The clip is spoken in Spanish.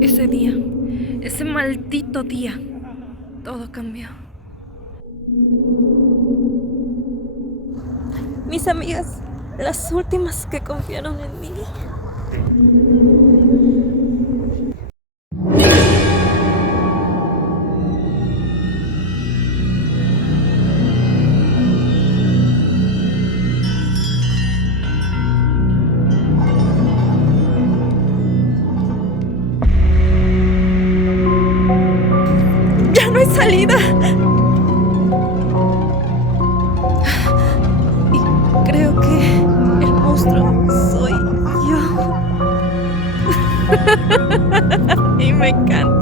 Ese día, ese maldito día, todo cambió. Mis amigas, las últimas que confiaron en mí. ¡Ya no hay salida! Y creo que el monstruo soy yo. Y me encanta.